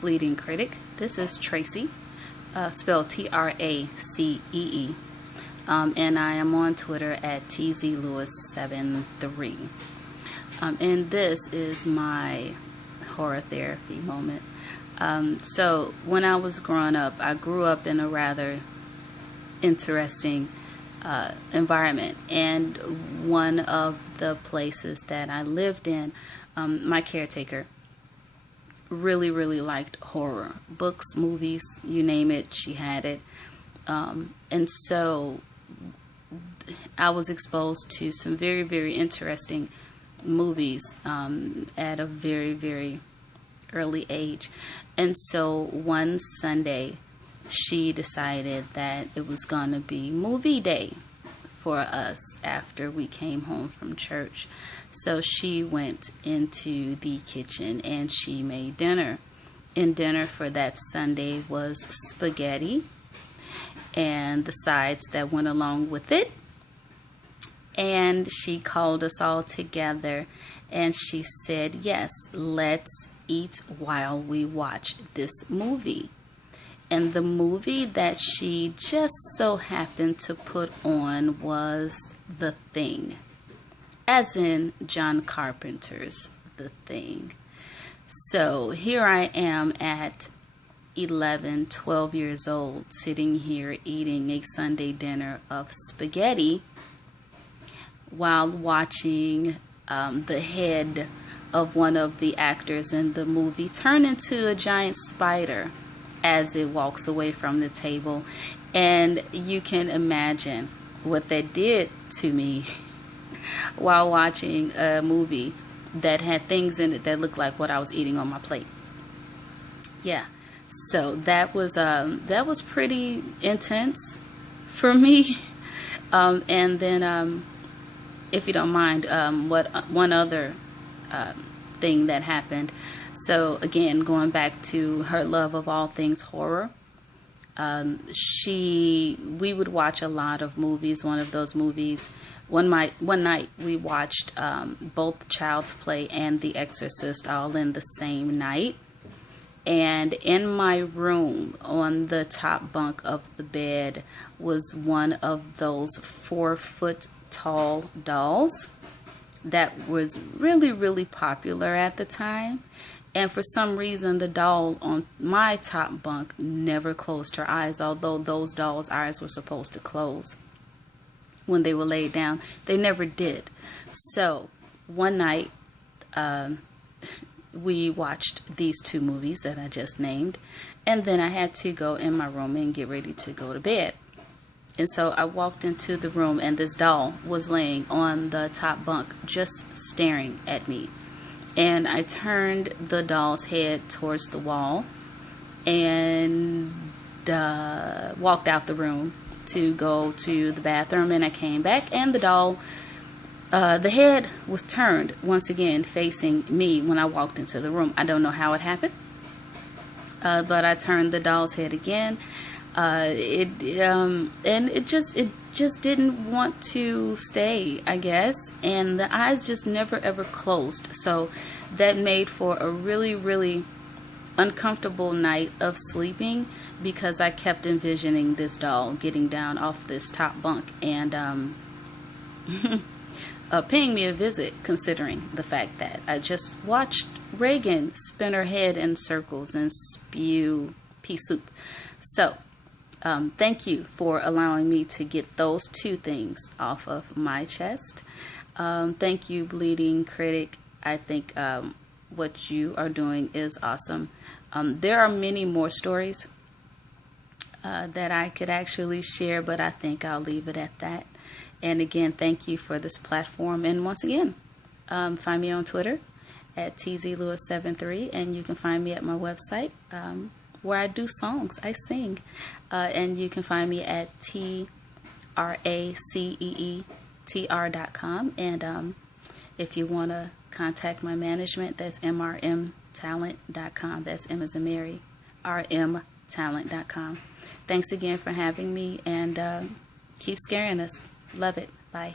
Bleeding Critic. This is Tracy, spelled Tracee. And I am on Twitter at tzlewis73. And this is my horror therapy moment. So when I was growing up, I grew up in a rather interesting environment, and one of the places that I lived in, my caretaker really liked horror books, movies, you name it, she had it. And so I was exposed to some very interesting movies at a very early age. And so one Sunday she decided that it was going to be movie day for us after we came home from church. So she went into the kitchen and she made dinner. And dinner for that Sunday was spaghetti and the sides that went along with it. And she called us all together and she said, yes, let's eat while we watch this movie. And the movie that she just so happened to put on was The Thing, as in John Carpenter's The Thing. So here I am at 11, 12 years old, sitting here eating a Sunday dinner of spaghetti while watching the head of one of the actors in the movie turn into a giant spider as it walks away from the table. And you can imagine what that did to me while watching a movie that had things in it that looked like what I was eating on my plate. Yeah, so that was pretty intense for me. And then if you don't mind, one other thing that happened. So again, going back to her love of all things horror, we would watch a lot of movies. One of those movies, one night we watched both Child's Play and The Exorcist all in the same night. And in my room, on the top bunk of the bed, was one of those 4-foot tall dolls that was really popular at the time. And for some reason, the doll on my top bunk never closed her eyes, although those dolls' eyes were supposed to close when they were laid down. They never did. So one night, we watched these two movies that I just named, and then I had to go in my room and get ready to go to bed. And so I walked into the room, and this doll was laying on the top bunk just staring at me. And I turned the doll's head towards the wall and walked out the room to go to the bathroom. And I came back, and the doll, the head was turned once again facing me when I walked into the room. I don't know how it happened, but I turned the doll's head again. It just didn't want to stay, I guess, and the eyes just never ever closed. So that made for a really uncomfortable night of sleeping, because I kept envisioning this doll getting down off this top bunk and paying me a visit, considering the fact that I just watched Reagan spin her head in circles and spew pea soup. So thank you for allowing me to get those two things off of my chest. Thank you, Bleeding Critic. I think what you are doing is awesome. There are many more stories that I could actually share, but I think I'll leave it at that. And again, thank you for this platform. And once again, find me on Twitter at tzlewis73, and you can find me at my website where I do songs. I sing. And you can find me at traceetr.com. And if you want to contact my management, that's mrmtalent.com. That's M as in Mary, rmtalent.com. Thanks again for having me, and keep scaring us. Love it. Bye.